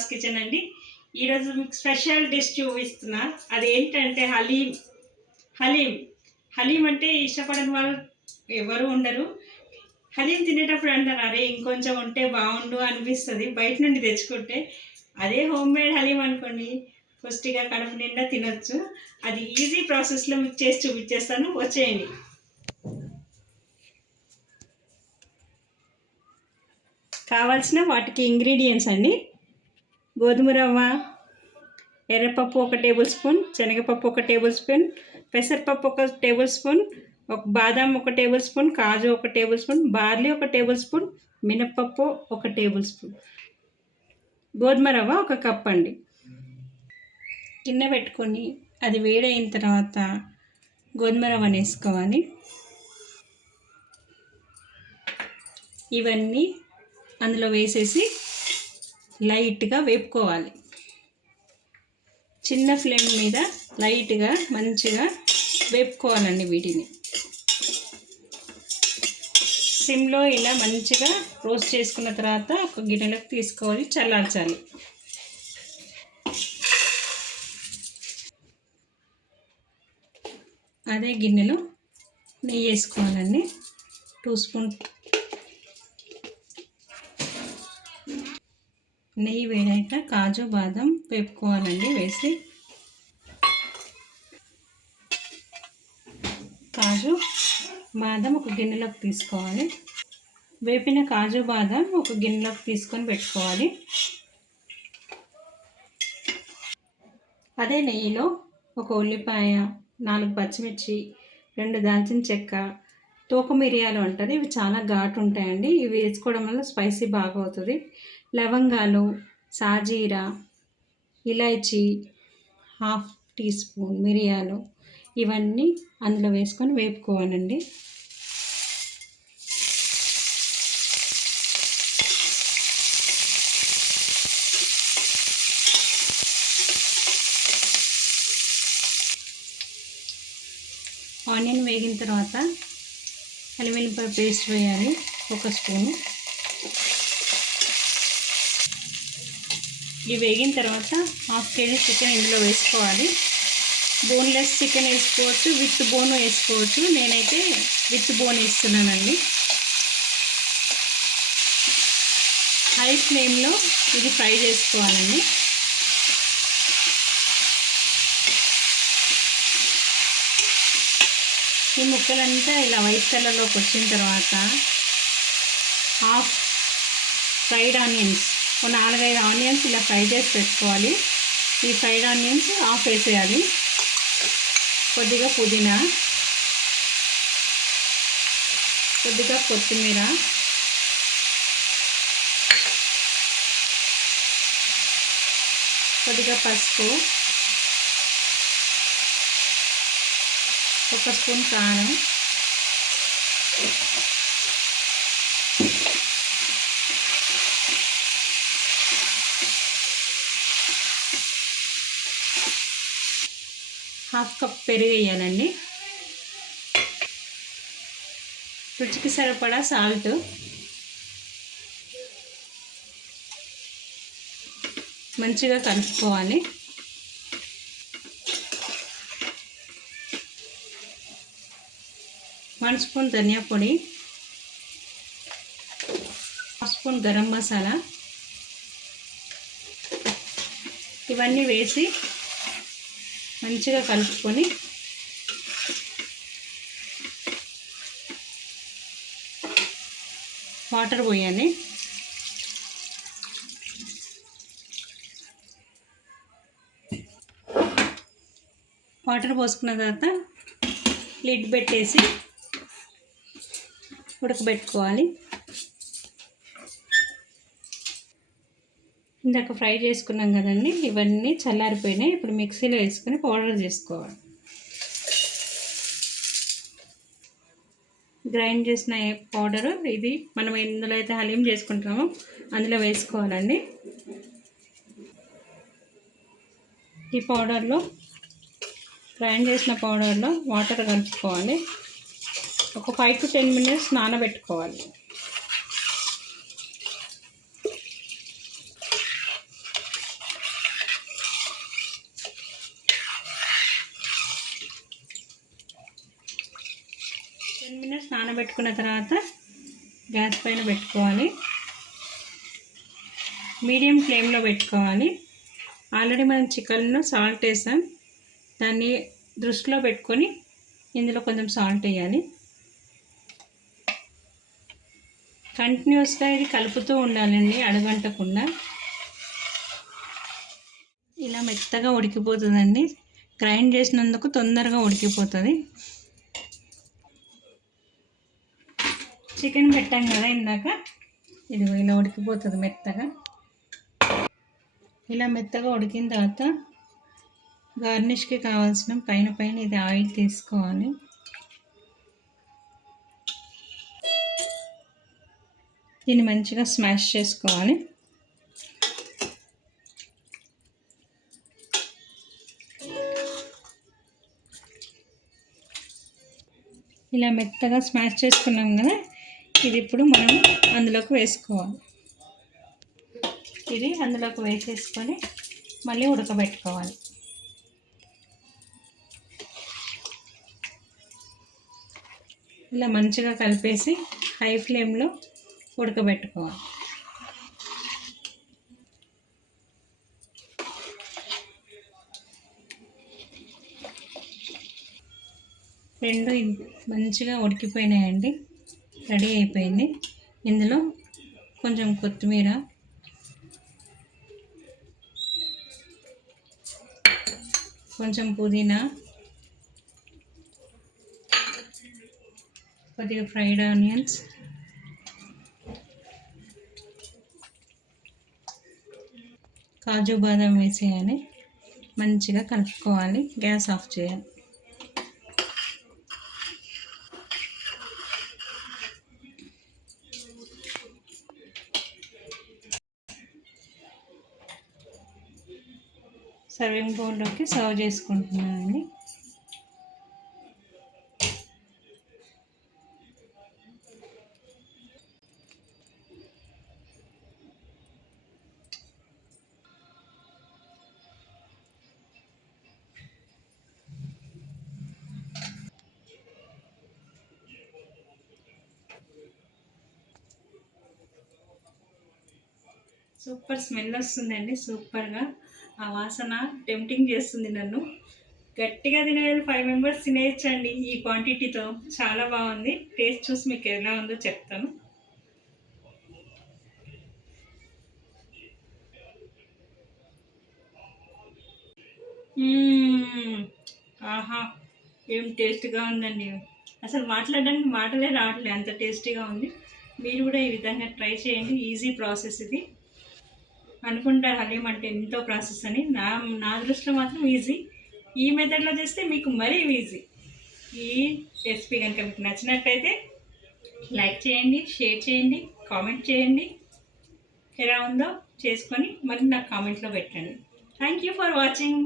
Prabhas kitchen అండి. ఈరోజు మీకు స్పెషల్ డిష్ చూపిస్తున్నా. అదేంటంటే హలీం. హలీం హలీం అంటే ఇష్టపడని వాళ్ళు ఎవరు ఉండరు. హలీం తినేటప్పుడు అంటారు, అరే ఇంకొంచెం ఉంటే బాగుండు అనిపిస్తుంది బయట నుండి తెచ్చుకుంటే. అదే హోమ్ మేడ్ హలీం అనుకోండి, పుష్టిగా కడుపు నిండా తినొచ్చు. అది ఈజీ ప్రాసెస్లో మీకు చేసి చూపించేస్తాను, వచ్చేయండి. కావాల్సిన వాటికి ఇంగ్రీడియంట్స్ అండి: గోధుమ రవ్వ, ఎర్రపప్పు 1 టేబుల్ స్పూన్, శనగపప్పు 1 టేబుల్ స్పూన్, పెసరపప్పు 1 టేబుల్ స్పూన్, ఒక బాదాం 1 టేబుల్ స్పూన్, కాజు 1 table spoon, barley 1 table spoon, మినప్పప్పు 1 టేబుల్ స్పూన్, గోధుమ రవ్వ 1 కప్ అండి. గిన్నె పెట్టుకొని అది వేడైన తర్వాత గోధుమ రవ్వని వేసుకోవాలి. ఇవన్నీ అందులో వేసేసి లైట్గా వేపుకోవాలి. చిన్న ఫ్లేమ్ మీద లైట్గా మంచిగా వేపుకోవాలండి. వీటిని సిమ్లో ఇలా మంచిగా రోస్ట్ చేసుకున్న తర్వాత ఒక గిన్నెలోకి తీసుకోవాలి, చల్లార్చాలి. అదే గిన్నెలో నెయ్యి వేసుకోవాలండి, 2 స్పూన్ నెయ్యి వేడాక కాజు బాదం వేపుకోవాలండి. వేసి కాజు బాదం ఒక గిన్నెలోకి తీసుకోవాలి. వేపిన కాజు బాదం ఒక గిన్నెలోకి తీసుకొని పెట్టుకోవాలి. అదే నెయ్యిలో ఒక ఉల్లిపాయ, 4 పచ్చిమిర్చి, 2 దాల్చిన చెక్క, తోక మిరియాలు అంటారు, ఇవి చాలా ఘాటు ఉంటాయండి. ఇవి వేసుకోవడం వల్ల స్పైసీ బాగా అవుతుంది. లవంగాలు, సాజీరా, ఇలాచీ, 1/2 టీ స్పూన్ మిరియాలు, ఇవన్నీ అందులో వేసుకొని వేపుకోవాలండి. ఆనియన్ వేగిన తర్వాత అల్లం వెల్లుల్లిపాయ పేస్ట్ వేయాలి, 1 స్పూను. ఇవి వేగిన తర్వాత 1/2 కేజీ చికెన్ ఇందులో వేసుకోవాలి. బోన్లెస్ చికెన్ వేసుకోవచ్చు, విత్ బోన్ వేసుకోవచ్చు. నేనైతే విత్ బోన్ వేస్తున్నానండి. హై ఫ్లేమ్లో ఇది ఫ్రై చేసుకోవాలండి. ఈ ముక్కలంతా ఇలా వైట్ కలర్లోకి వచ్చిన తర్వాత హాఫ్ ఫ్రైడ్ ఆనియన్స్, 4-5 ఆనియన్స్ ఇలా ఫ్రై చేసి పెట్టుకోవాలి. ఈ ఫ్రైడ్ ఆనియన్స్ హాఫ్ వేసేయాలి. కొద్దిగా పుదీనా, కొద్దిగా కొత్తిమీర, కొద్దిగా పసుపు, 1 స్పూన్ కారం, హాఫ్ కప్ పెరుగు వేయాలండి. రుచికి సరిపడా సాల్ట్, మంచిగా కలుపుకోవాలి. వన్ స్పూన్ ధనియా పొడి, 1 స్పూన్ గరం మసాలా, ఇవన్నీ వేసి మంచిగా కలుపుకొని వాటర్ పోయాలి. వాటర్ పోసుకున్న తర్వాత లిడ్ పెట్టేసి ఉడకబెట్టుకోవాలి. ఇందాక ఫ్రై చేసుకున్నాం కదండి, ఇవన్నీ చల్లారిపోయినాయి. ఇప్పుడు మిక్సీలో వేసుకొని పౌడర్ చేసుకోవాలి. గ్రైండ్ చేసిన పౌడరు ఇది మనం ఎందులో అయితే హలీం చేసుకుంటామో అందులో వేసుకోవాలండి. ఈ పౌడర్లో గ్రైండ్ చేసిన పౌడర్లో వాటర్ కలుపుకోవాలి. ఒక 5 to 10 minutes నానబెట్టుకోవాలి. 10 మినిట్స్ నానబెట్టుకున్న తర్వాత గ్యాస్ పైన పెట్టుకోవాలి. మీడియం ఫ్లేమ్లో పెట్టుకోవాలి. ఆల్రెడీ మనం చికెన్లో సాల్ట్ వేసాం, దాన్ని దృష్టిలో పెట్టుకొని ఇందులో కొంచెం సాల్ట్ వేయాలి. కంటిన్యూస్గా ఇది కలుపుతూ ఉండాలండి, అడగంటకుండా. ఇలా మెత్తగా ఉడికిపోతుందండి. గ్రైండ్ చేసినందుకు తొందరగా ఉడికిపోతుంది. చికెన్ పెట్టాం కదా ఇందాక, ఇది ఇలా ఉడికిపోతుంది మెత్తగా. ఇలా మెత్తగా ఉడికిన తర్వాత గార్నిష్కి కావాల్సిన పైన ఇది ఆయిల్ తీసుకోవాలి. దీన్ని మంచిగా స్మాష్ చేసుకోవాలి. ఇలా మెత్తగా స్మాష్ చేసుకున్నాం కదా, ఇది ఇప్పుడు మనం అందులోకి వేసుకోవాలి. ఇది అందులోకి వేసేసుకొని మళ్ళీ ఉడకబెట్టుకోవాలి. ఇలా మంచిగా కలిపేసి హై ఫ్లేమ్లో ఉడకబెట్టుకోవాలి. రెండు మంచిగా ఉడికిపోయినాయండి, రెడీ అయిపోయింది. ఇందులో కొంచెం కొత్తిమీర, కొంచెం పుదీనా, కొద్దిగా ఫ్రైడ్ ఆనియన్స్, కాజు బాదం వేసేయాలి. మంచిగా కలుపుకోవాలి. గ్యాస్ ఆఫ్ చేయాలి. సర్వింగ్ బౌల్లోకి సర్వ్ చేసుకుంటున్నానండి. సూపర్ స్మెల్ వస్తుందండి, సూపర్గా. ఆ వాసన టెంప్టింగ్ చేస్తుంది నన్ను. గట్టిగా తినేయాలి, 5 మెంబర్స్ తినేయచ్చండి ఈ క్వాంటిటీతో. చాలా బాగుంది. టేస్ట్ చూసి మీకు ఎలా ఉందో చెప్తాను. ఆహా, ఏం టేస్ట్గా ఉందండి. అసలు మాట్లాడడానికి మాటలే రావట్లేదు, అంత టేస్టీగా ఉంది. మీరు కూడా ఈ విధంగా ట్రై చేయండి. ఈజీ ప్రాసెస్ ఇది. అనుకుంటారు హలీం అంటే ఎంతో ప్రాసెస్ అని. నా దృష్టిలో మాత్రం ఈజీ. ఈ మెథడ్లో చేస్తే మీకు మరీ ఈజీ. ఈ రెసిపీ కనుక మీకు నచ్చినట్టయితే లైక్ చేయండి, షేర్ చేయండి, కామెంట్ చేయండి. ఎలా ఉందో చేసుకొని మరి నాకు కామెంట్లో పెట్టండి. Thank you for watching.